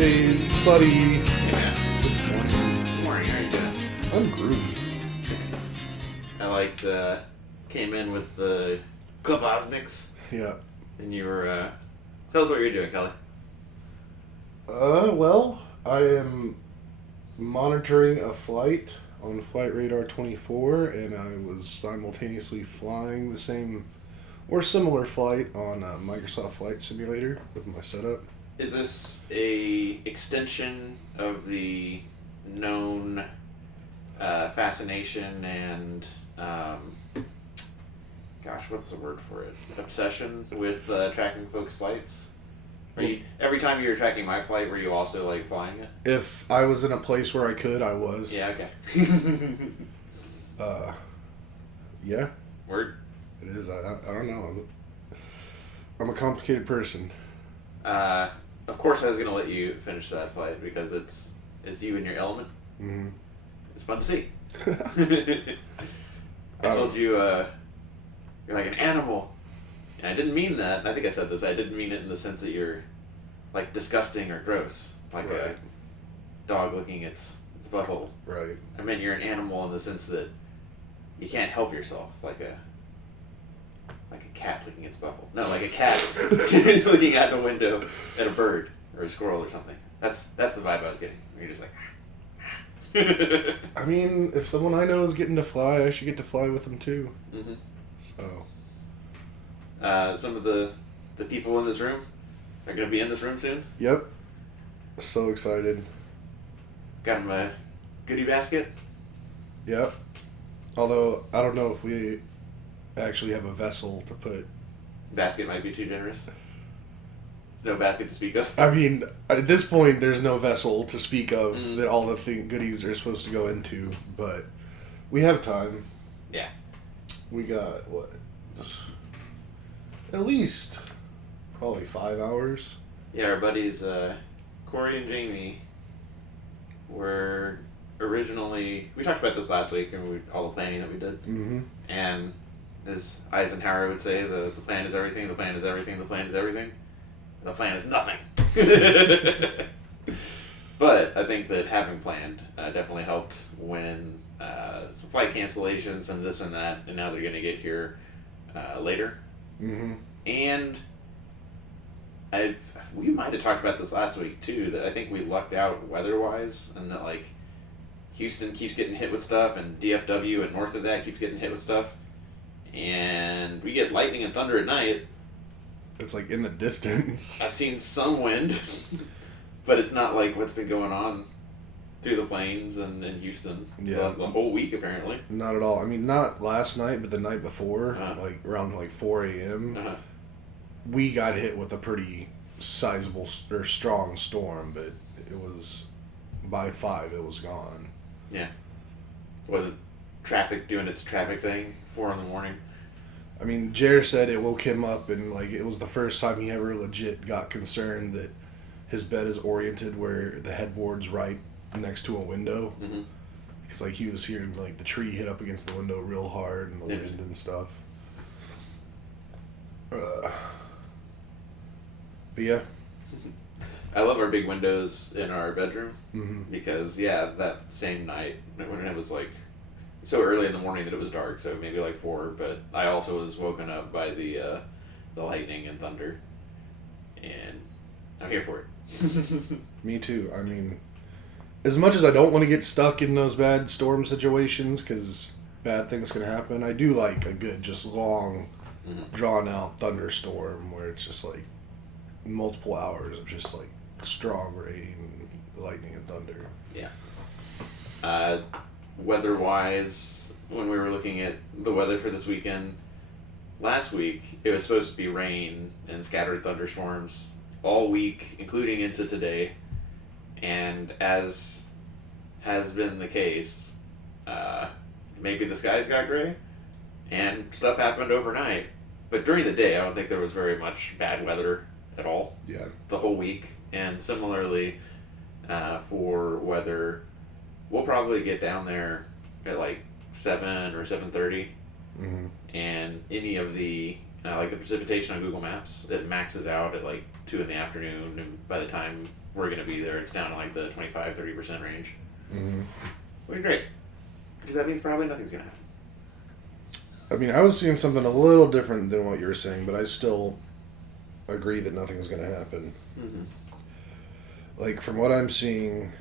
Hey, buddy. Hey, man. Good morning. Good morning. How are you doing? I'm groovy. Came in with the Klobosniks, Yeah. and you were, tell us what you're doing, Kelly. Well, I am monitoring a flight on Flight Radar 24, and I was simultaneously flying the same or similar flight on Microsoft Flight Simulator with my setup. Is this a extension of the known fascination and, what's the word for it? Obsession with tracking folks' flights? Every time you were tracking my flight, were you also like flying it? If I was in a place where I could, I was. Yeah, okay. Yeah, Word? it is. I don't know. I'm a complicated person. Of course I was going to let you finish that flight because it's you in your element. Mm-hmm. It's fun to see. I told you, you're like an animal. And I didn't mean that. I think I said this. I didn't mean it in the sense that you're like disgusting or gross. Like Right. a dog licking its butthole. Right. I meant you're an animal in the sense that you can't help yourself. Like a cat licking its butthole. No, like a cat looking out the window at a bird or a squirrel or something. That's the vibe I was getting. You're just like... I mean, if someone I know is getting to fly, I should get to fly with them too. Mm-hmm. So. Some of the people in this room are going to be in this room soon. Yep. So excited. Got them a goodie basket. Yep. Although, I don't know if we actually have a vessel to put. Basket might be too generous. No basket to speak of. I mean, at this point, there's no vessel to speak of Mm. that all the goodies are supposed to go into, but we have time. Yeah. We got, what? At least probably 5 hours. Yeah, our buddies Corey and Jamie were originally... We talked about this last week and all the planning that we did. Mm-hmm. And as Eisenhower would say, the plan is everything, the plan is everything, the plan is everything. The plan is nothing. But I think that having planned definitely helped when some flight cancellations and this and that, and now they're going to get here later. Mm-hmm. And we might have talked about this last week too, that I think we lucked out weather-wise, and that like Houston keeps getting hit with stuff, and DFW and north of that keeps getting hit with stuff, and we get lightning and thunder at night. It's like in the distance. I've seen some wind, but it's not like what's been going on through the plains and in Houston Yeah. the whole week apparently. Not at all. I mean, not last night, but the night before, Uh-huh. like around like 4 a.m., Uh-huh. we got hit with a pretty sizable or strong storm, but it was by 5, it was gone. Yeah. Wasn't traffic doing its traffic thing, 4 a.m? I mean, Jer said it woke him up, and like it was the first time he ever legit got concerned that his bed is oriented where the headboard's right next to a window. Mm-hmm. Because like he was hearing like the tree hit up against the window real hard and the wind and stuff. But yeah. I love our big windows in our bedroom Mm-hmm. because that same night when it was like so early in the morning that it was dark, so maybe like 4, but I also was woken up by the lightning and thunder, and I'm here for it. Me too. I mean, as much as I don't want to get stuck in those bad storm situations because bad things can happen, I do like a good, just long, Mhm. drawn out thunderstorm where it's just like multiple hours of just like strong rain, lightning, and thunder. Weather-wise, when we were looking at the weather for this weekend, last week it was supposed to be rain and scattered thunderstorms all week, including into today. And as has been the case, maybe the skies got gray and stuff happened overnight. But during the day, I don't think there was very much bad weather at all Yeah. the whole week. And similarly, for weather, we'll probably get down there at like 7 or 7:30, Mm-hmm. and any of the Like the precipitation on Google Maps, it maxes out at like 2 in the afternoon, and by the time we're going to be there, it's down to like the 25-30% range. Mm-hmm. Which is great. Because that means probably nothing's going to happen. I mean, I was seeing something a little different than what you're saying, but I still agree that nothing's going to happen. Mm-hmm. Like, from what I'm seeing,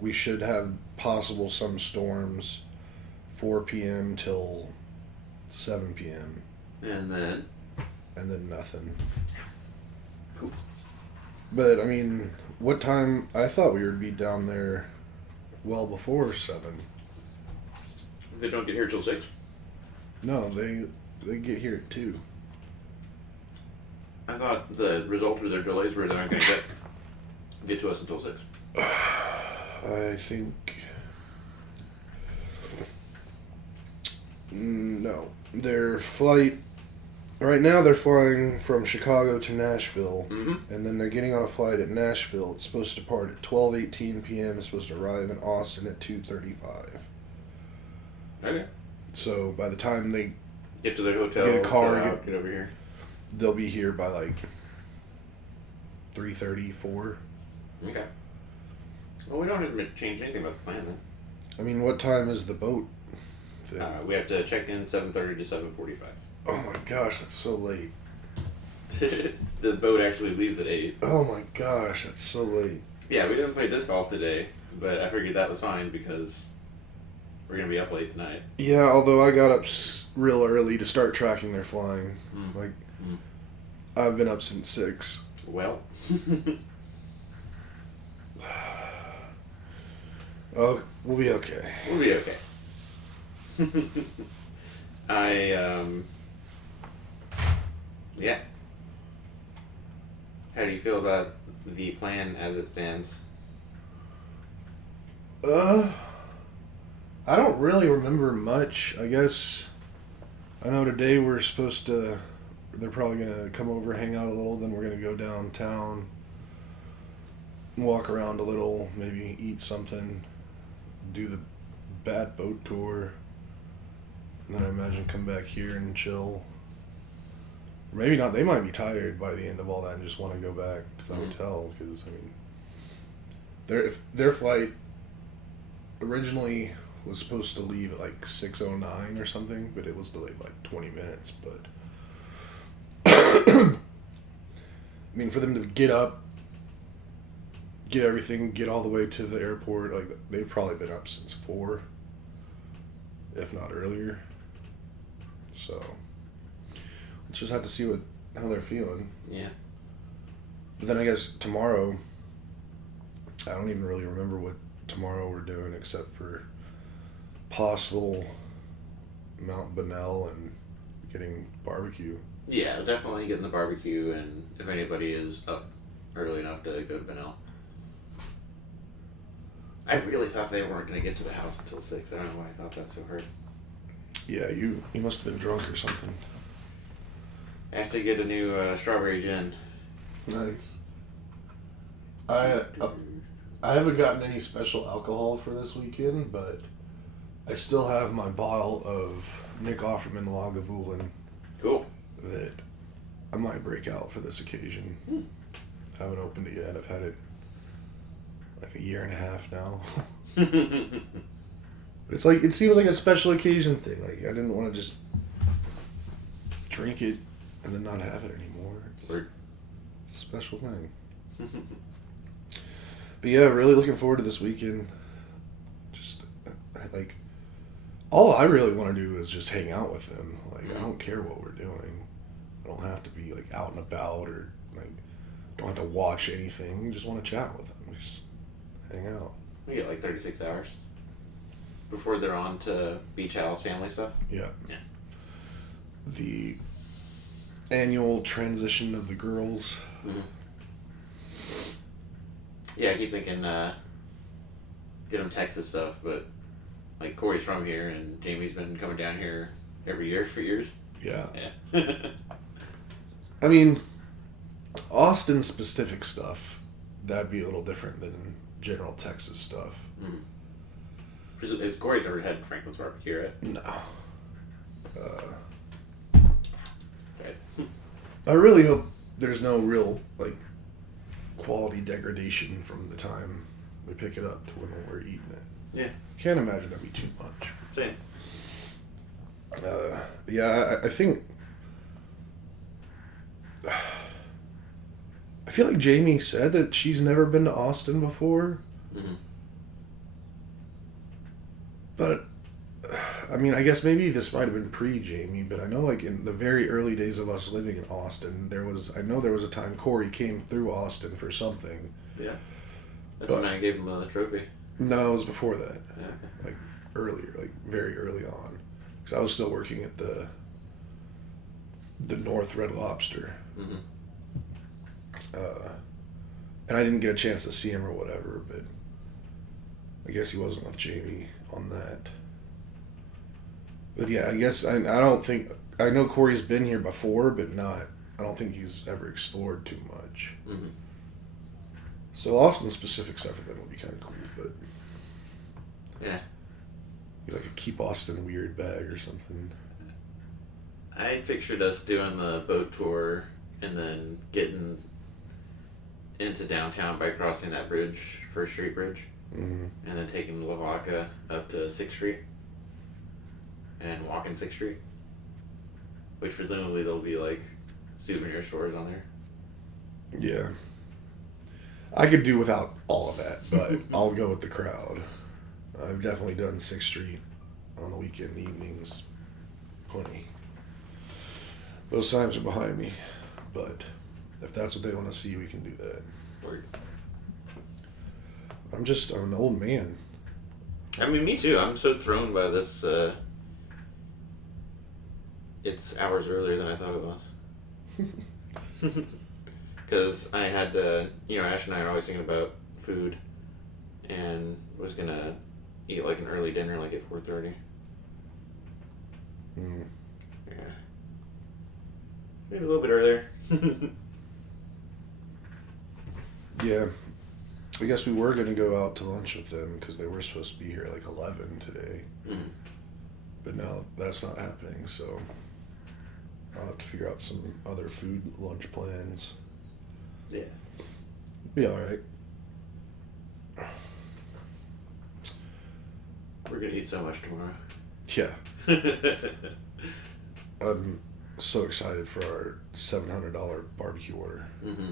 we should have possible some storms 4 p.m. till 7 p.m. And then? And then nothing. Cool. But, I mean, what time? I thought we would be down there well before 7. They don't get here till 6? No, they get here at 2. I thought the result of their delays were they aren't going to get to us until 6. I think... No. Their flight... Right now they're flying from Chicago to Nashville. Mm-hmm. And then they're getting on a flight at Nashville. It's supposed to depart at 12:18 p.m. It's supposed to arrive in Austin at 2:35. Okay. So by the time they Get to their hotel, get a car, chill out, get over here. they'll be here by like 3:30, 4. Okay. Well, we don't have to change anything about the plan then. I mean, what time is the boat thing? We have to check in 7:30 to 7:45. Oh my gosh, that's so late. The boat actually leaves at 8. Oh my gosh, that's so late. Yeah, we didn't play disc golf today, but I figured that was fine because we're going to be up late tonight. Yeah, although I got up real early to start tracking their flying. Like, I've been up since 6. Well. Oh, we'll be okay. We'll be okay. Yeah. How do you feel about the plan as it stands? I don't really remember much. I guess I know today we're supposed to. They're probably gonna come over, hang out a little. Then we're gonna go downtown, walk around a little, maybe eat something, do the Bat boat tour, and then I imagine come back here and chill. Or maybe not. They might be tired by the end of all that and just want to go back to the hotel because I mean, their flight originally was supposed to leave at like 6:09 or something, but it was delayed by like 20 minutes. But I mean, for them to get up, get everything, get all the way to the airport, like they've probably been up since 4, if not earlier. So let's just have to see how they're feeling. Yeah. But then I guess tomorrow, I don't even really remember what tomorrow we're doing except for possible Mount Bunnell and getting barbecue. Yeah, definitely getting the barbecue, and if anybody is up early enough to go to Bunnell. I really thought they weren't going to get to the house until 6. I don't know why I thought that so hard. Yeah, you must have been drunk or something. I have to get a new strawberry gin. Nice. I haven't gotten any special alcohol for this weekend, but I still have my bottle of Nick Offerman Lagavulin. Cool. That I might break out for this occasion. Haven't opened it yet. I've had it like a year and a half now. It's like it seems like a special occasion thing. Like I didn't want to just drink it and then not have it anymore. It's a special thing. But yeah, really looking forward to this weekend. Just like all I really want to do is just hang out with them. Like I don't care what we're doing. I don't have to be like out and about or like don't have to watch anything. Just want to chat with them. Just hang out. We get like 36 hours before they're on to Beach House family stuff. Yeah. Yeah. The annual transition of the girls. Mm-hmm. Yeah, I keep thinking get them Texas stuff, but like Corey's from here and Jamie's been coming down here every year for years. Yeah. Yeah. I mean, Austin specific stuff, that'd be a little different than general Texas stuff. Mm-hmm. Has Corey ever had Franklin's barbecue, right? No. Right. I really hope there's no real like quality degradation from the time we pick it up to when we're eating it. Yeah. Can't imagine that'd be too much. Same. Yeah, I think. I feel like Jamie said that she's never been to Austin before. Mm-hmm. But, I mean, I guess maybe this might have been pre-Jamie, but I know, like, in the very early days of us living in Austin, I know there was a time Corey came through Austin for something. Yeah. That's when I gave him the trophy. No, it was before that. Yeah, okay. Like, earlier, like, very early on. Because I was still working at the North Red Lobster. Mm-hmm. And I didn't get a chance to see him or whatever, but I guess he wasn't with Jamie on that. But yeah, I guess I don't think... I know Corey's been here before, but I don't think he's ever explored too much. Mm-hmm. So Austin-specific stuff with them would be kind of cool, but... Yeah. Like a Keep Austin Weird bag or something. I pictured us doing the boat tour and then getting into downtown by crossing that bridge, First Street Bridge, Mm-hmm. and then taking Lavaca up to 6th Street and walking 6th Street, which presumably there'll be like souvenir stores on there. Yeah. I could do without all of that, but I'll go with the crowd. I've definitely done 6th Street on the weekend evenings. Plenty. Those times are behind me, but if that's what they want to see, we can do that. Word. I'm an old man. I mean, me too. I'm so thrown by this. It's hours earlier than I thought it was. Because I had to, Ash and I are always thinking about food, and was gonna eat like an early dinner, like at 4:30. Mm. Yeah. Maybe a little bit earlier. Yeah. I guess we were going to go out to lunch with them because they were supposed to be here at like 11 today. Mm. But no, that's not happening, so I'll have to figure out some other food lunch plans. Yeah. Be alright. We're gonna eat so much tomorrow. Yeah. I'm so excited for our $700 barbecue order. Mm-hmm.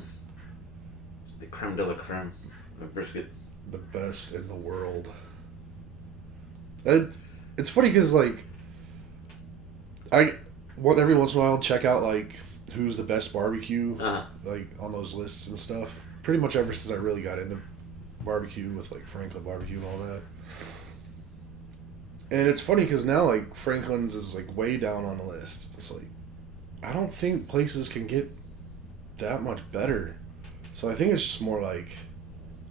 The creme de la creme of brisket. The best in the world. It's funny because, like, every once in a while check out, like, who's the best barbecue, like, on those lists and stuff. Pretty much ever since I really got into barbecue with, like, Franklin Barbecue and all that. And it's funny because now, like, Franklin's is, like, way down on the list. It's like, I don't think places can get that much better. So I think it's just more, like,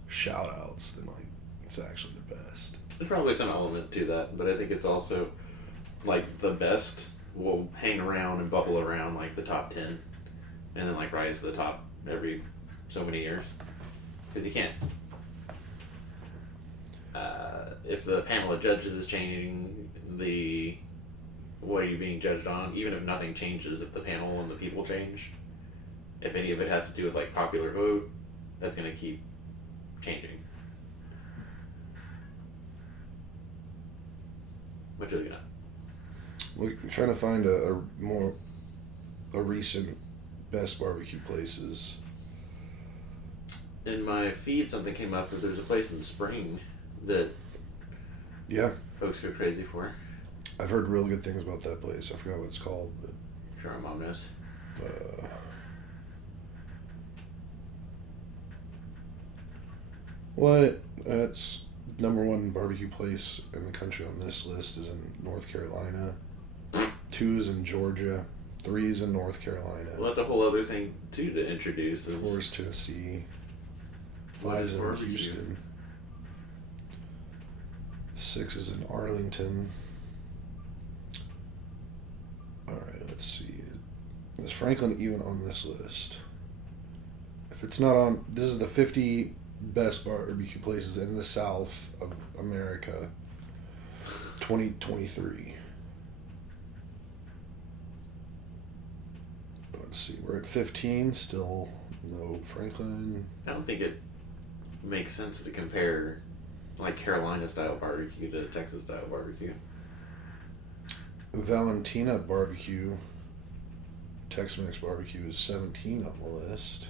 shout-outs than, like, it's actually the best. There's probably some element to that, but I think it's also, like, the best will hang around and bubble around, like, the top 10. And then, like, rise to the top every so many years. Because you can't... if the panel of judges is changing, what are you being judged on? Even if nothing changes, if the panel and the people change, if any of it has to do with, like, popular vote, that's going to keep changing. What you looking at? I'm trying to find a recent best barbecue places. In my feed, something came up that there's a place in Spring that Yeah. folks go crazy for. I've heard real good things about that place. I forgot what it's called, but... I'm sure our mom knows. What? That's #1 barbecue place in the country on this list is in North Carolina. 2 is in Georgia. 3 is in North Carolina. Well, that's a whole other thing, too, to introduce. 4 is Tennessee. What 5 is is in barbecue? Houston. 6 is in Arlington. Alright, let's see. Is Franklin even on this list? If it's not on... This is the 50 best barbecue places in the South of America. 2023. Let's see. We're at 15. Still no Franklin. I don't think it makes sense to compare like Carolina style barbecue to Texas style barbecue. Valentina barbecue. Tex-Mex barbecue is 17 on the list.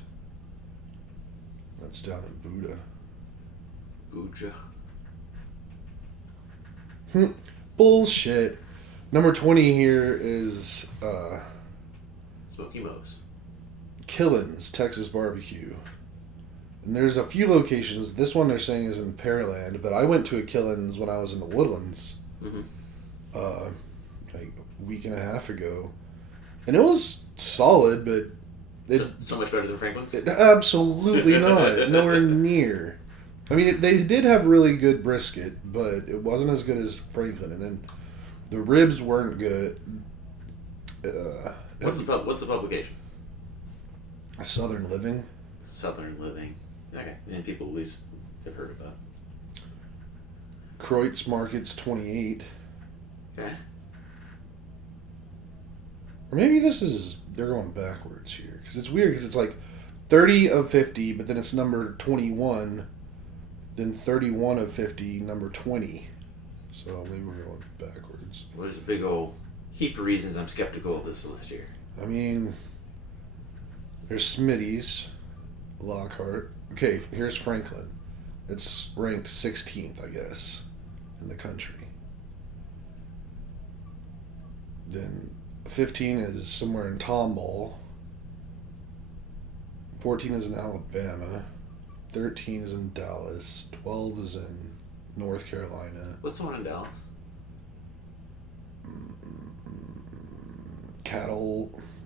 That's down in Buda. Buja. Bullshit. Number 20 here is Smoky Moe's. Killen's Texas barbecue. And there's a few locations. This one they're saying is in Pearland, but I went to a Killen's when I was in the Woodlands. Mm-hmm. Like a week and a half ago. And it was solid, but So much better than Franklin's? Absolutely not. Nowhere near. I mean, they did have really good brisket, but it wasn't as good as Franklin. And then the ribs weren't good. What's the publication? Southern Living. Southern Living. Okay, and people at least have heard of that. Kreutz Markets 28. Okay. Or maybe they're going backwards here. Because it's weird, because it's like 30 of 50, but then it's number 21. Then 31 of 50, number 20. So maybe we're going backwards. Well, there's a big old heap of reasons I'm skeptical of this list here. I mean, there's Smitty's, Lockhart. Okay, here's Franklin. It's ranked 16th, I guess, in the country. Then 15 is somewhere in Tomball. 14 is in Alabama. 13 is in Dallas. 12 is in North Carolina. What's the one in Dallas?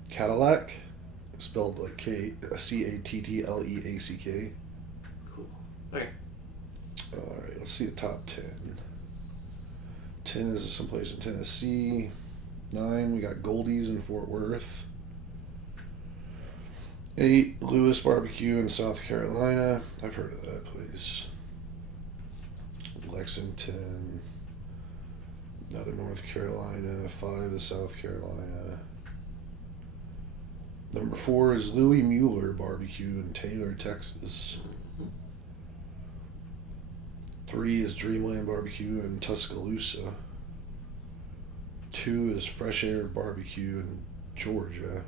Cadillac, spelled like Cattleack. Cool. Okay. Alright, let's see the top 10. 10 is someplace in Tennessee. 9, we got Goldie's in Fort Worth. 8, Lewis Barbecue in South Carolina. I've heard of that place. Lexington. Another North Carolina. 5 is South Carolina. Number 4 is Louis Mueller Barbecue in Taylor, Texas. 3 is Dreamland Barbecue in Tuscaloosa. 2 is Fresh Air Barbecue in Georgia.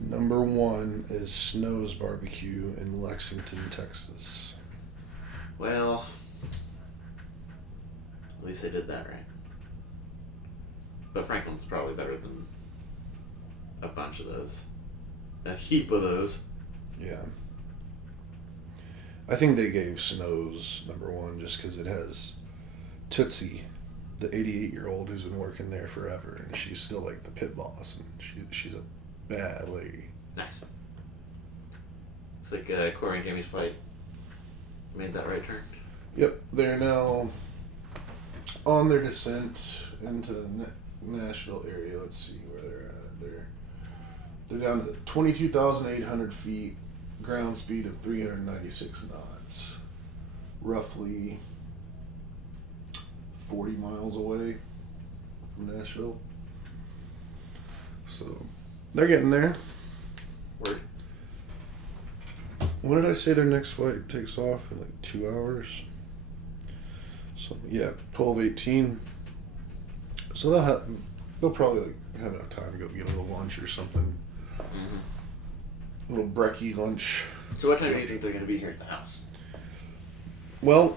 Number 1 is Snow's Barbecue in Lexington, Texas. Well, at least they did that right. But Franklin's probably better than a bunch of those. A heap of those. Yeah. I think they gave Snow's number 1 just because it has Tootsie, the 88-year-old who's been working there forever, and she's still like the pit boss, and she's a bad lady. Nice. It's like Corey and Jamie's fight made that right turn. Yep, they're now on their descent into the Nashville area. Let's see where they're at. They're down to 22,800 feet, ground speed of 396 knots, roughly 40 miles away from Nashville. So they're getting there. Word. When did I say their next flight takes off in like 2 hours? So yeah, 12:18. So they'll probably like have enough time to go get a little lunch or something. Mm-hmm. A little brekkie lunch. So what time do you think they're going to be here at the house? Well,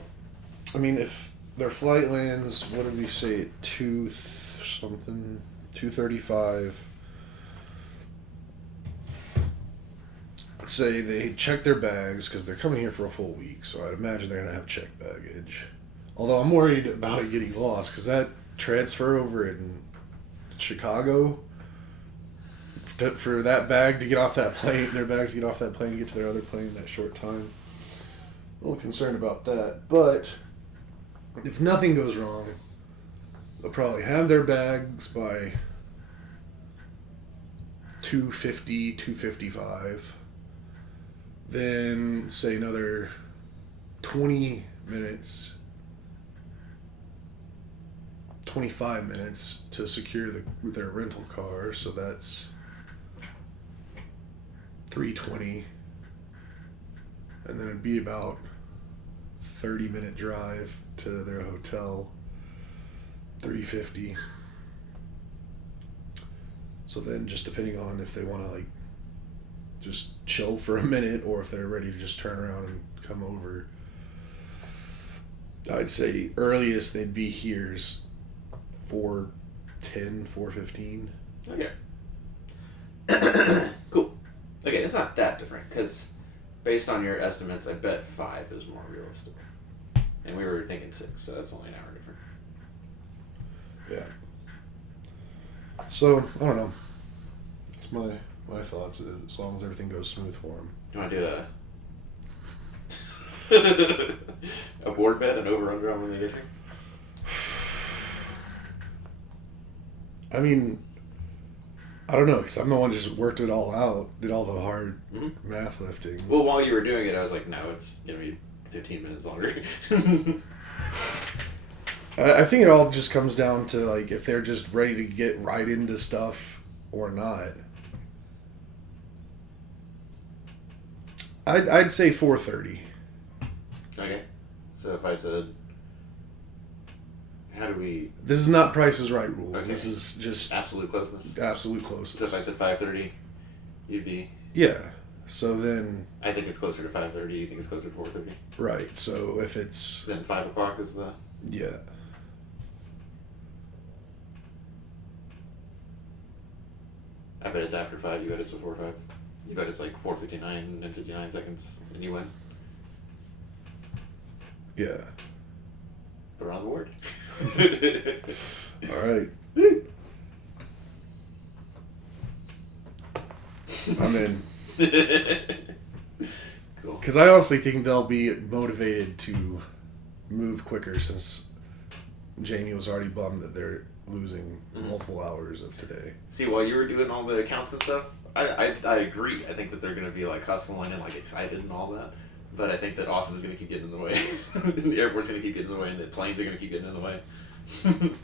I mean, if their flight lands, what did we say, at 2:35. Let's say they check their bags because they're coming here for a full week, so I'd imagine they're gonna have checked baggage. Although I'm worried about it getting lost because that transfer over in Chicago, for that bag to get off that plane, their bags to get off that plane to get to their other plane in that short time. A little concerned about that, but if nothing goes wrong, they'll probably have their bags by 2:50, 2:55. Then say another 20 minutes, 25 minutes to secure their rental car. So that's 320, and then it'd be about 30-minute drive to their hotel, 350. So then, just depending on if they want to like just chill for a minute or if they're ready to just turn around and come over, I'd say earliest they'd be here is 4:10, 4:15. Okay. Cool. Okay, it's not that different because based on your estimates, I bet 5 is more realistic. And we were thinking 6, so that's only an hour different. Yeah. So, I don't know. It's my thoughts, as long as everything goes smooth for them. Do you want to do a board bet and over-under on when they get here? I mean, I don't know, because I'm the one who just worked it all out, did all the hard math lifting. Well, while you were doing it, I was like, no, it's going to be 15 minutes longer. I think it all just comes down to, like, if they're just ready to get right into stuff or not. I'd say 4:30. Okay. So if I said, how do we... This is not Price is Right rules. Okay. This is just Absolute closeness? absolute So closest. if I said 5:30, you'd be... Yeah. So then, I think it's closer to 5:30. You think it's closer to 4:30? right. So if it's, Then 5 o'clock is the... yeah. I bet it's after 5. You bet it's before 5. You bet it's like 4:59 and 59 seconds, and you win. Yeah. Put it on the board. All right. I'm in. Cool. Because I honestly think they'll be motivated to move quicker since Jamie was already bummed that they're losing multiple hours of today. See, while you were doing all the accounts and stuff, I agree. I think that they're going to be like hustling and like excited and all that. But I think that Austin is going to keep getting in the way. The airport's going to keep getting in the way, and the planes are going to keep getting in the way.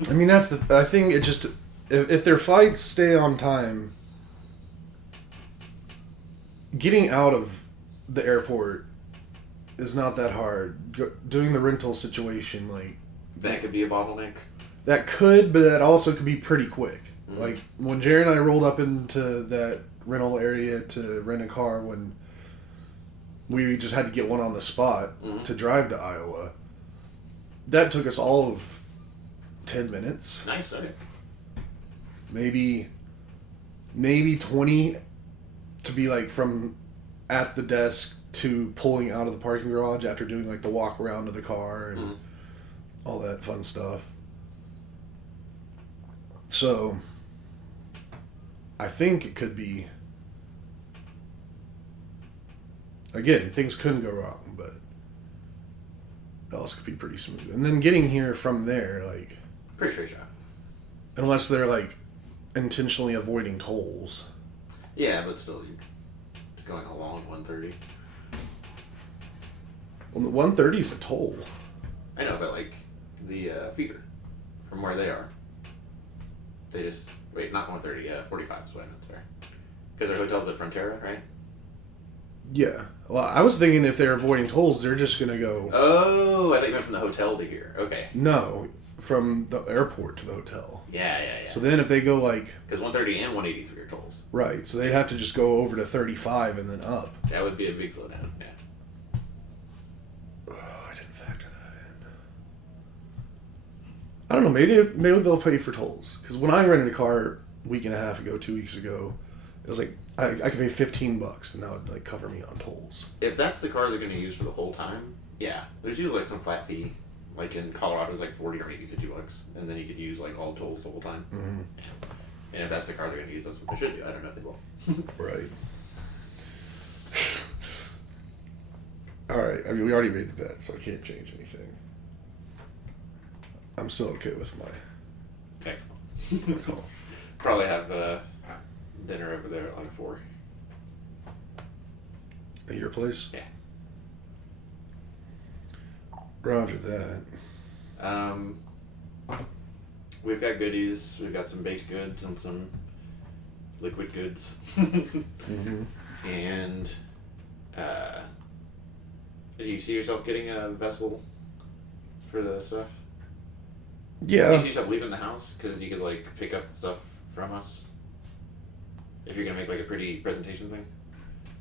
I mean, I think it just, if their flights stay on time, getting out of the airport is not that hard. Doing the rental situation, like, That could be a bottleneck. that could, but that also could be pretty quick. Mm-hmm. Like, when Jared and I rolled up into that rental area to rent a car when we just had to get one on the spot to drive to Iowa, that took us all of 10 minutes. Nice, okay. Maybe 20 to be like from at the desk to pulling out of the parking garage after doing like the walk around to the car and all that fun stuff. So I think it could be, again, things couldn't go wrong, but it also could be pretty smooth. And then getting here from there, like, Pretty straight shot. unless they're like intentionally avoiding tolls. Yeah, but still, you're just going along 130. Well, the 130 is a toll. I know, but like the feeder from where they are, they just wait. Not 130. 45 is what I meant. Sorry, because their hotel's at Frontera, right? Yeah. Well, I was thinking if they're avoiding tolls, they're just gonna go. Oh, I think you meant from the hotel to here. Okay. No, from the airport to the hotel. Yeah. So then if they go like, Because 130 and 183 are tolls. right, so they'd have to just go over to 35 and then up. That would be a big slowdown. Yeah. Oh, I didn't factor that in. I don't know. Maybe they'll pay for tolls. Because when I rented a car a week and a half ago, 2 weeks ago, it was like I could pay $15 and that would like cover me on tolls. If that's the car they're going to use for the whole time, yeah. There's usually like some flat fee. Like in Colorado, it's like 40 or maybe $50, and then you could use like all tolls the whole time. Mm-hmm. And if that's the car they're going to use, that's what they should do. I don't know if they will. Right. All right. I mean, we already made the bet, so I can't change anything. I'm still okay with my Excellent. call. Probably have dinner over there at like 4. At your place? Yeah. Roger that. We've got goodies. We've got some baked goods and some liquid goods. Mm-hmm. And do you see yourself getting a vessel for the stuff? Do you Yeah. see yourself leaving the house? Because you could, like, pick up the stuff from us. If you're going to make, like, a pretty presentation thing.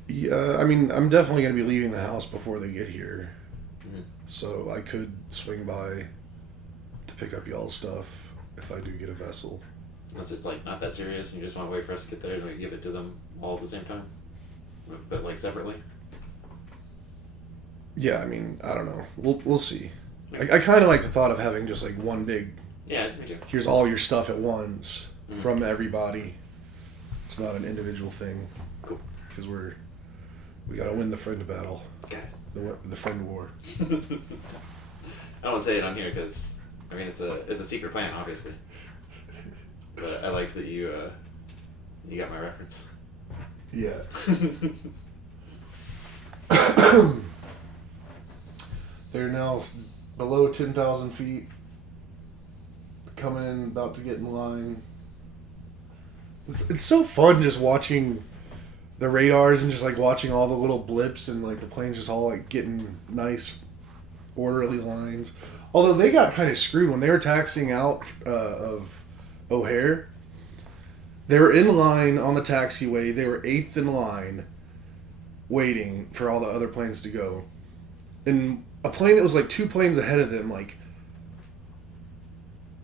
Yeah, I mean, I'm definitely going to be leaving the house before they get here. Mm-hmm. So I could swing by to pick up y'all's stuff if I do get a vessel. Unless it's, like, not that serious and you just want to wait for us to get there and, like, give it to them all at the same time. But, like, separately. Yeah, I mean, I don't know. We'll see. I kind of like the thought of having just like one big, Yeah, me too. here's all your stuff at once from everybody. It's not an individual thing. Cool. Because we got to win the friend battle. Got it. The friend war. I don't want to say it on here because, I mean, it's a secret plan, obviously. But I liked that you got my reference. Yeah. They're now below 10,000 feet. Coming in, about to get in line. It's so fun just watching the radars and just like watching all the little blips and like the planes just all like getting nice orderly lines. Although they got kind of screwed when they were taxiing out of O'Hare. They were in line on the taxiway. They were 8th in line waiting for all the other planes to go. And a plane that was like 2 planes ahead of them like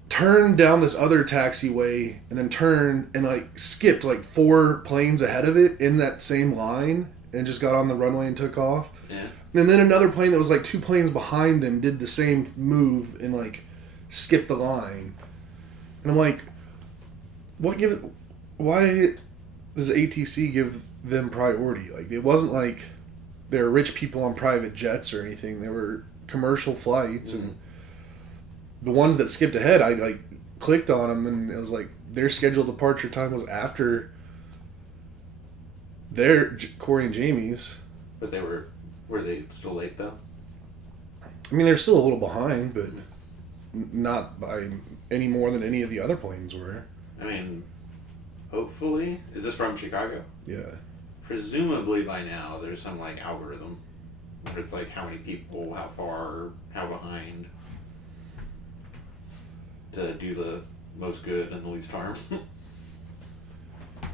turned down this other taxiway and then turned and like skipped like 4 planes ahead of it in that same line and just got on the runway and took off. Yeah. And then another plane that was like 2 planes behind them did the same move and like skipped the line. And I'm like, why does ATC give them priority? Like, it wasn't like they were rich people on private jets or anything. They were commercial flights, and the ones that skipped ahead, I like clicked on them, and it was like their scheduled departure time was after their Corey and Jamie's. But were they still late though? I mean, they're still a little behind, but not by any more than any of the other planes were. I mean, hopefully, is this from Chicago? Yeah. Presumably by now there's some like algorithm where it's like how many people, how far, how behind to do the most good and the least harm.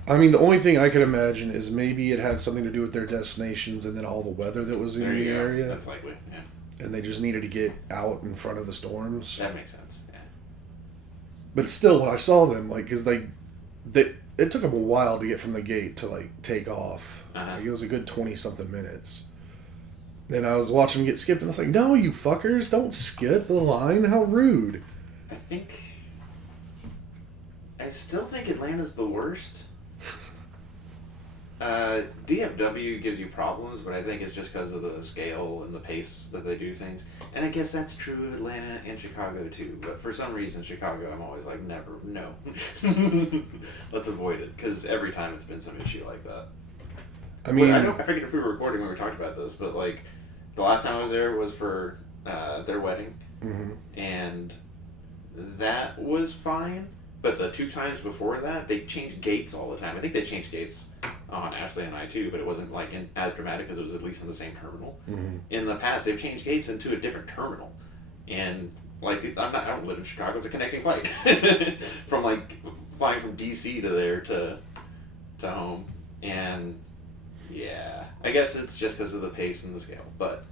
I mean, the only thing I could imagine is maybe it had something to do with their destinations and then all the weather that was in There you the go. area. That's likely, yeah. And they just needed to get out in front of the storms. That makes sense, yeah. But still, when I saw them, like, because it took them a while to get from the gate to, like, take off. Uh-huh. Like, it was a good 20-something minutes. And I was watching them get skipped, and I was like, no, you fuckers, don't skip the line. How rude. I still think Atlanta's the worst. DFW gives you problems, but I think it's just because of the scale and the pace that they do things. And I guess that's true of Atlanta and Chicago too. But for some reason, Chicago, I'm always like, never, no. Let's avoid it, because every time it's been some issue like that. I mean, I forget if we were recording when we talked about this, but like, the last time I was there was for their wedding, and that was fine. But the 2 times before that, they changed gates all the time. I think they changed gates on Ashley and I too, but it wasn't like as dramatic because it was at least in the same terminal. In the past, they've changed gates into a different terminal, and like I don't live in Chicago. It's a connecting flight from like flying from DC to there to home, and yeah, I guess it's just because of the pace and the scale. But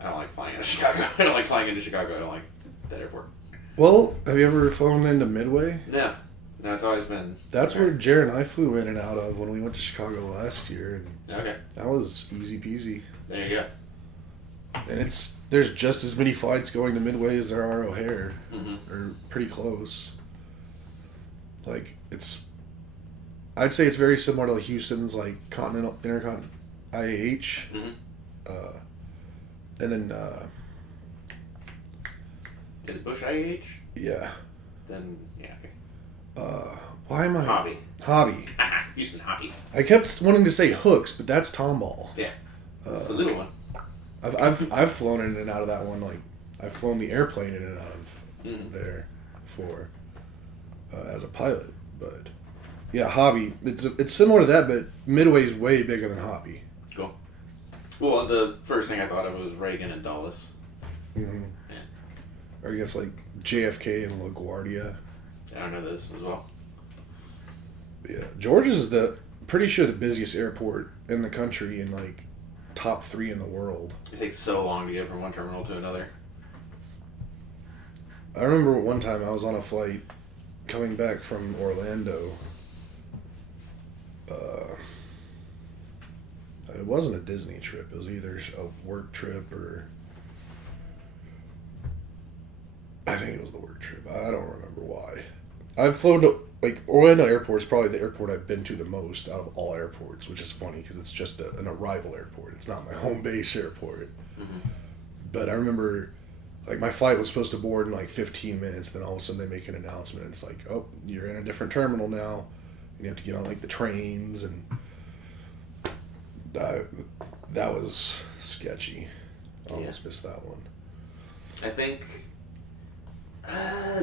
I don't like flying into Chicago. I don't like flying into Chicago. I don't like that airport. well, have you ever flown into Midway? Yeah. No, it's always been... That's where Jared and I flew in and out of when we went to Chicago last year. And Okay. that was easy peasy. There you go. And there's just as many flights going to Midway as there are O'Hare. Mm-hmm. Or pretty close. Like, I'd say it's very similar to Houston's, like, Continental, Intercontinental, IAH. Mm-hmm. And then, Is it Bush IH? yeah. Then, yeah, okay. Why am I... Hobby. Houston Hobby. I kept wanting to say Hooks, but that's Tomball. Yeah. It's the little one. I've flown in and out of that one. Like, I've flown the airplane in and out of Mm-hmm. there before as a pilot, but Yeah, Hobby. It's similar to that, but Midway's way bigger than Hobby. Cool. Well, the first thing I thought of was Reagan and Dulles. Mm-hmm. Yeah. Or I guess like JFK and LaGuardia. I don't know this as well. Yeah, Georgia's pretty sure the busiest airport in the country and like top 3 in the world. It takes so long to get from one terminal to another. I remember one time I was on a flight coming back from Orlando. It wasn't a Disney trip. It was either a work trip or I think it was the work trip. I don't remember why. I've flown to like Orlando Airport is probably the airport I've been to the most out of all airports, which is funny because it's just an arrival airport. It's not my home base airport. Mm-hmm. But I remember, like, my flight was supposed to board in like 15 minutes. Then all of a sudden they make an announcement. And it's like, oh, you're in a different terminal now. You have to get on like the trains, and that was sketchy. I almost missed that one. I think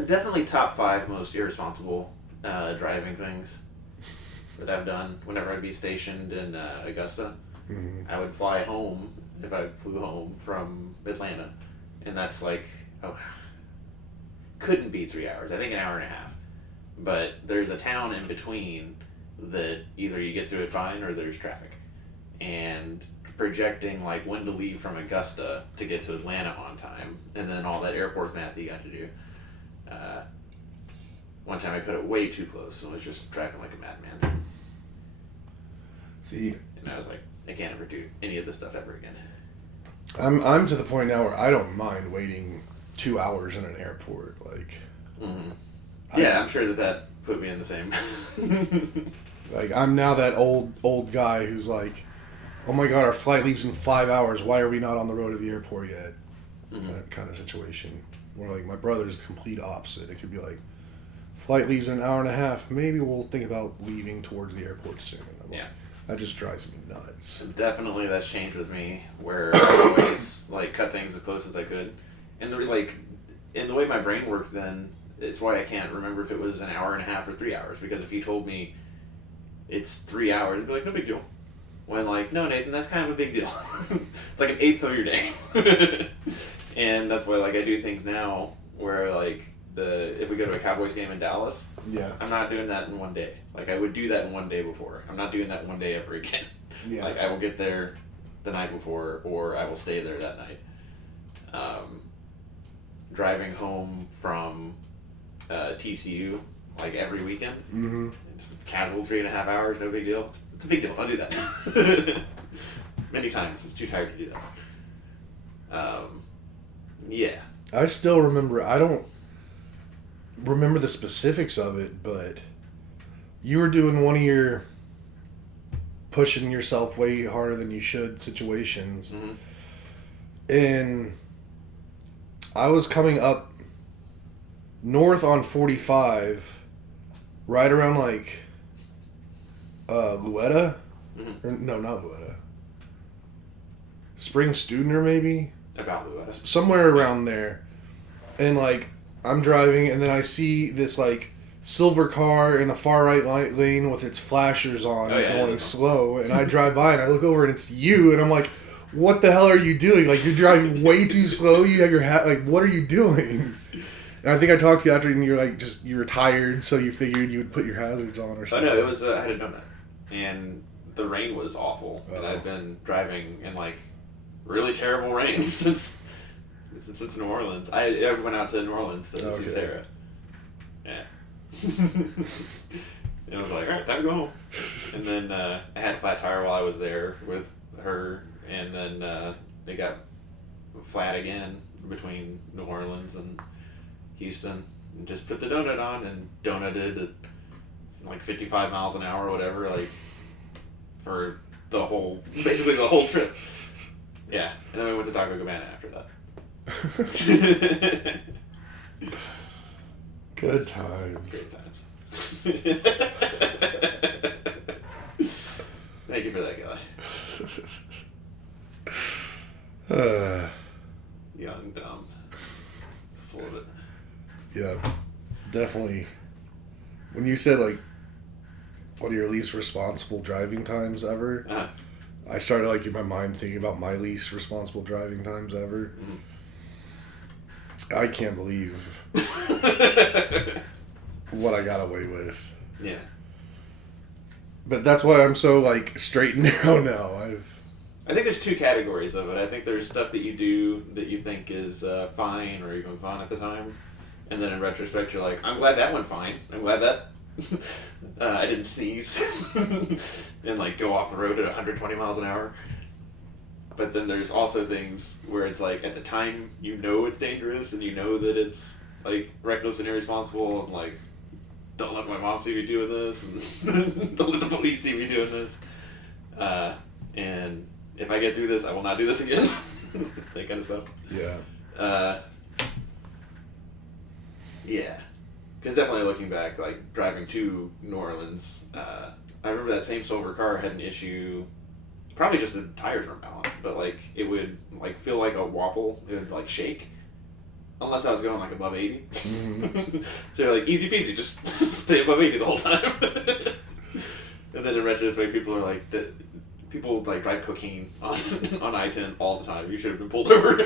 definitely top 5 most irresponsible driving things that I've done whenever I'd be stationed in Augusta. Mm-hmm. I would fly home if I flew home from Atlanta, and that's like, couldn't be 3 hours. I think an hour and a half. But there's a town in between that either you get through it fine or there's traffic. And projecting like when to leave from Augusta to get to Atlanta on time, and then all that airport math you got to do. One time I cut it way too close, so I was just driving like a madman. See, and I was like, I can't ever do any of this stuff ever again. I'm to the point now where I don't mind waiting 2 hours in an airport. Like, mm-hmm. Yeah, I'm sure that put me in the same. Like, I'm now that old guy who's like, oh my god, our flight leaves in 5 hours. Why are we not on the road to the airport yet? Mm-hmm. That kind of situation. Where like my brother's the complete opposite. It could be like, flight leaves in an hour and a half. Maybe we'll think about leaving towards the airport soon. Yeah. That just drives me nuts. Definitely, that's changed with me. Where I always like cut things as close as I could, and in the way my brain worked then, it's why I can't remember if it was an hour and a half or 3 hours. Because if you told me it's 3 hours, I'd be like, no big deal. When like, no, Nathan, that's kind of a big deal. It's like an eighth of your day. And that's why like I do things now where like if we go to a Cowboys game in Dallas, Yeah. I'm not doing that in one day. Like I would do that in one day before. I'm not doing that one day ever again. Yeah. Like I will get there the night before, or I will stay there that night. Driving home from TCU like every weekend, Mm-hmm. just casual 3.5 hours, no big deal. It's a big deal. I'll do that. Many times. It's too tired to do that. Yeah. I still remember. I don't remember the specifics of it, but you were doing one of your pushing yourself way harder than you should situations, Mm-hmm. and I was coming up north on 45, right around like Luetta. Mm-hmm. Or, no, not Luetta. Spring Studner, maybe? About Louis. Somewhere around there. And, like, I'm driving, and then I see this, like, silver car in the far right lane with its flashers on going slow. And I drive by, and I look over, and it's you. And I'm like, what the hell are you doing? Like, you're driving way too slow. You have your hat. Like, what are you doing? And I think I talked to you after, and you're like, you were tired, so you figured you would put your hazards on or something. Oh, no, it was, I had a donut. And the rain was awful. And I've been driving in, like, really terrible rain since it's New Orleans. I went out to New Orleans to see Sarah. Yeah. And I was like, alright, time to go home. And then I had a flat tire while I was there with her, and then it got flat again between New Orleans and Houston. And just put the donut on and donuted at like 55 miles an hour or whatever, like for basically the whole trip. Yeah, and then we went to Taco Cabana after that. Good times. Great times. Thank you for that, guy. Young, dumb, full of it. Yeah, definitely. When you said like what are your least responsible driving times ever? Uh-huh. I started like in my mind thinking about my least responsible driving times ever. I can't believe what I got away with. Yeah. But that's why I'm so like straight and narrow now. I think there's two categories of it. I think there's stuff that you do that you think is fine or even fun at the time, and then in retrospect you're like, I'm glad that went fine. I'm glad that I didn't sneeze and like go off the road at 120 miles an hour. But then there's also things where it's like at the time you know it's dangerous and you know that it's like reckless and irresponsible and like don't let my mom see me doing this and don't let the police see me doing this. And if I get through this, I will not do this again. That kind of stuff. Yeah. Yeah. Because definitely looking back, like driving to New Orleans, I remember that same silver car had an issue. Probably just the tires weren't balanced, but like it would like feel like a wobble. It would like shake, unless I was going like above 80. Mm-hmm. So you're like easy peasy, just stay above 80 the whole time. And then in retrospect, people are like that. People like drive cocaine on I-10 all the time. You should have been pulled over.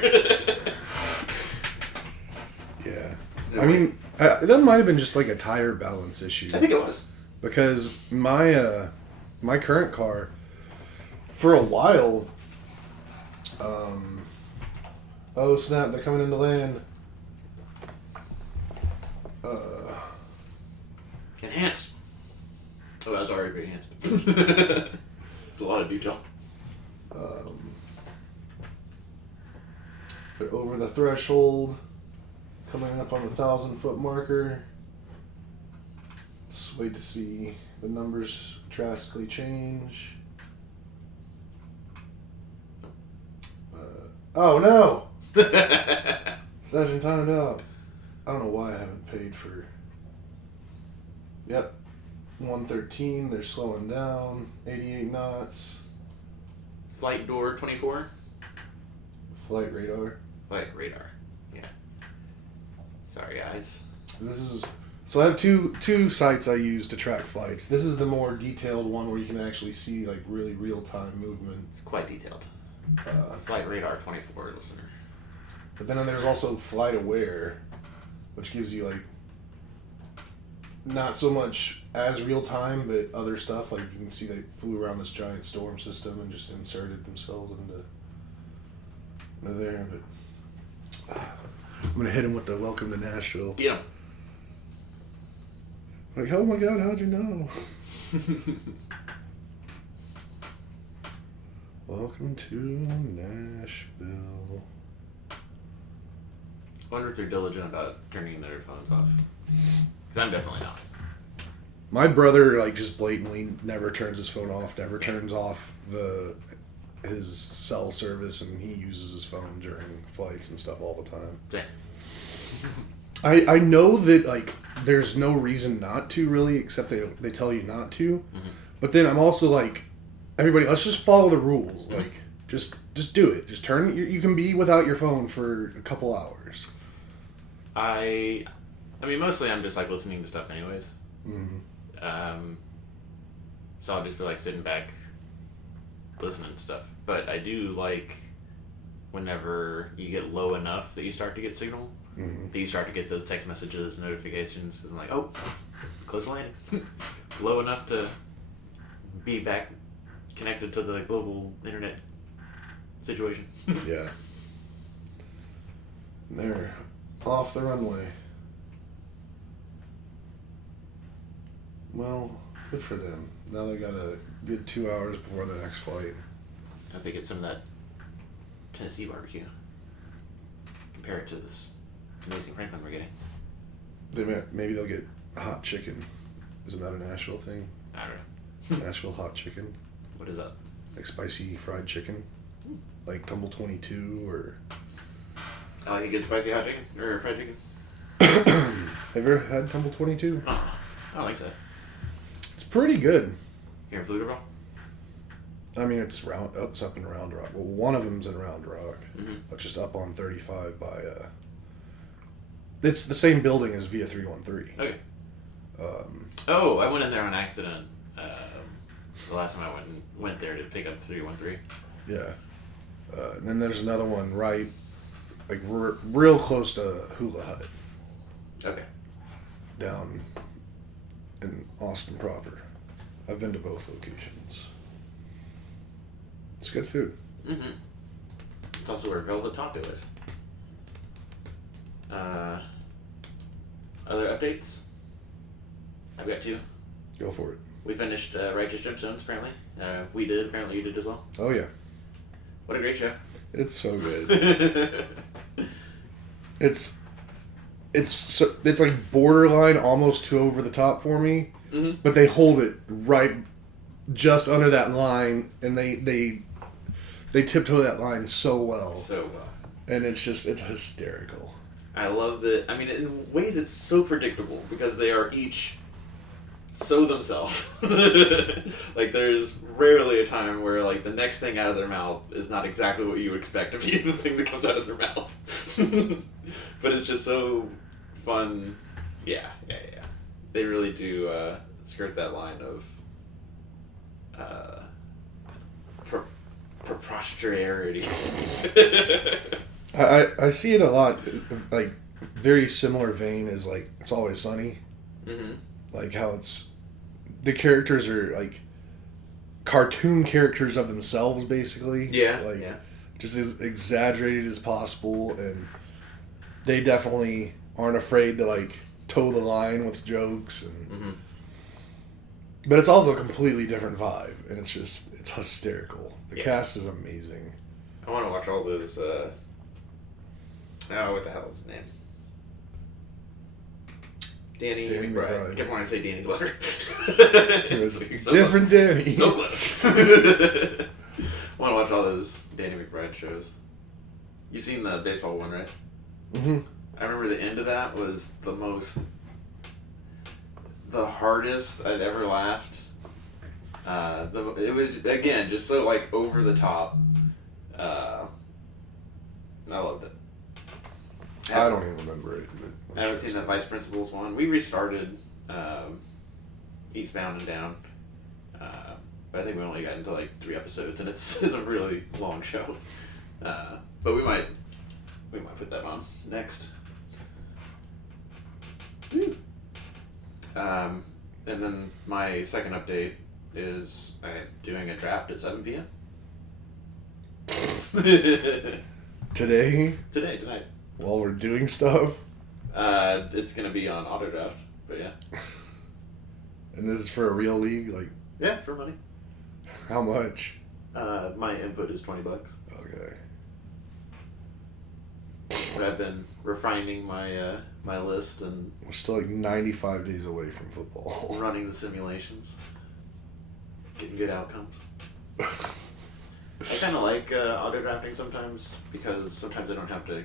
Yeah. I mean, that might have been just like a tire balance issue. I think it was. Because my current car, for a while, oh snap, they're coming into land. Enhance. Oh, that was already pretty enhanced. It's a lot of detail. They're over the threshold, coming up on the 1,000-foot marker. Let's wait to see the numbers drastically change. Oh no! Session timed out. I don't know why I haven't paid for. Yep. 113, they're slowing down. 88 knots. Flight door 24. Flight radar. Flight radar. Yeah. Sorry, guys. This is so I have two sites I use to track flights. This is the more detailed one where you can actually see like really real time movement. It's quite detailed. Flight radar 24, listener. But then there's also Flight Aware, which gives you like not so much as real time, but other stuff. Like you can see they flew around this giant storm system and just inserted themselves into there. But I'm gonna hit him with the welcome to Nashville. Yeah. Like, oh my God, how'd you know? Welcome to Nashville. I wonder if they're diligent about turning their phones off. Because I'm definitely not. My brother, like, just blatantly never turns his phone off, never turns off his cell service, and he uses his phone during flights and stuff all the time. Same. I know that, like, there's no reason not to, really, except they tell you not to. Mm-hmm. But then I'm also like, everybody, let's just follow the rules. Mm-hmm. Like, just do it. Just turn. You can be without your phone for a couple hours. I mean, mostly I'm just, like, listening to stuff anyways. Mm-hmm. So I'll just be, like, sitting back, listening to stuff. But I do like whenever you get low enough that you start to get signal, mm-hmm. that you start to get those text messages, notifications, and I'm like, oh, close landing. Low enough to be back connected to the global internet situation. Yeah. And they're off the runway. Well, good for them. Now they got a good 2 hours before the next flight. I think it's some of that Tennessee barbecue. Compare it to this amazing Franklin we're getting. Maybe they'll get hot chicken. Isn't that a Nashville thing? I don't know. Nashville hot chicken. What is that? Like spicy fried chicken. Like Tumble 22 or... I like a good spicy hot chicken or fried chicken. Have you ever had Tumble 22? I don't think so. It's pretty good. Here in Pflugerville? I mean, it's up in Round Rock. Well, one of them's in Round Rock. Mm-hmm. But just up on 35 by... It's the same building as Via 313. Okay. I went in there on accident The last time I went there to pick up 313. Yeah. And then there's another one right, like real close to Hula Hut. Okay. Down in Austin proper. I've been to both locations. It's good food. Mm-hmm. It's also where Velvet Taco is. Other updates? I've got two. Go for it. We finished Righteous Gemstones, apparently. We did. Apparently you did as well. Oh, yeah. What a great show. It's so good. It's like borderline almost too over the top for me, mm-hmm. but they hold it right just under that line, and they tiptoe that line so well. So well. And it's hysterical. I love that. I mean, in ways it's so predictable because they are each so themselves. Like, there's rarely a time where, like, the next thing out of their mouth is not exactly what you expect to be the thing that comes out of their mouth. But it's just so fun. Yeah. They really do skirt that line of preposterity. I see it a lot, like, very similar vein as, like, It's Always Sunny. Mm-hmm. Like, how the characters are, like, cartoon characters of themselves, basically. Yeah, Like, yeah. just as exaggerated as possible, and they definitely aren't afraid to, like, toe the line with jokes. And Mm-hmm. But it's also a completely different vibe, and it's hysterical. The cast is amazing. I want to watch all those, what the hell is his name? Danny McBride. I kept wanting to say Danny Glover. It's so different close. Danny. So close. I want to watch all those Danny McBride shows. You've seen the baseball one, right? Mm-hmm. I remember the end of that was the hardest I'd ever laughed. It was, again, just so, like, over the top. I loved it. I don't even remember it. I haven't seen that Vice Principals one. We restarted Eastbound and Down. But I think we only got into, like, 3 episodes, and it's a really long show. But we might put that on next. And then my second update is I'm doing a draft at 7 p.m. Tonight. While we're doing stuff? It's going to be on auto draft, but yeah. And this is for a real league? Like, yeah, for money. How much? My input is $20. Okay. But I've been refining my my list and we're still like 95 days away from football. Running the simulations. Getting good outcomes. I kind of like auto drafting sometimes because sometimes I don't have the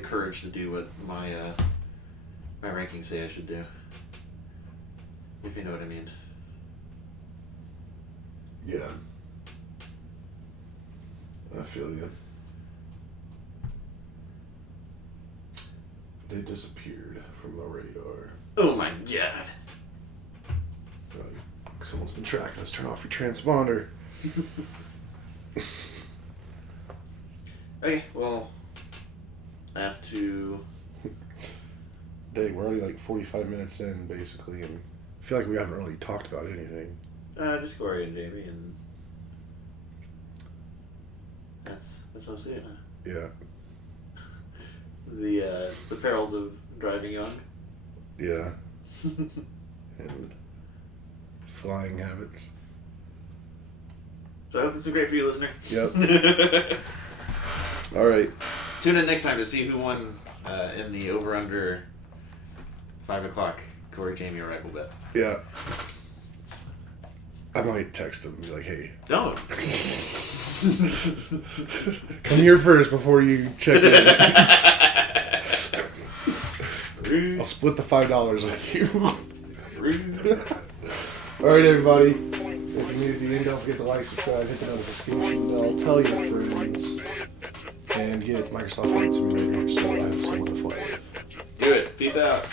courage to do what my my rankings say I should do. If you know what I mean. Yeah. I feel you. They disappeared from the radar. Oh my god. Someone's been tracking us. Turn off your transponder. Okay, well, I have to... Dang, we're already like 45 minutes in, basically, and I feel like we haven't really talked about anything. Just Corey and Jamie, and that's mostly it, huh? Yeah. The perils of driving young. Yeah. And flying habits. So I hope this was great for you, listener. Yep. All right. Tune in next time to see who won in the over-under 5 o'clock Corey Jamie rifle bet. Yeah. I might text him and be like, hey. Don't. Come here first before you check it. I'll split the $5 with you. Alright, everybody. If you made it to the end, don't forget to like, subscribe, hit the notification bell, tell your friends, and get Microsoft Flight Simulator so I have someone to fly with. Do it. Peace out.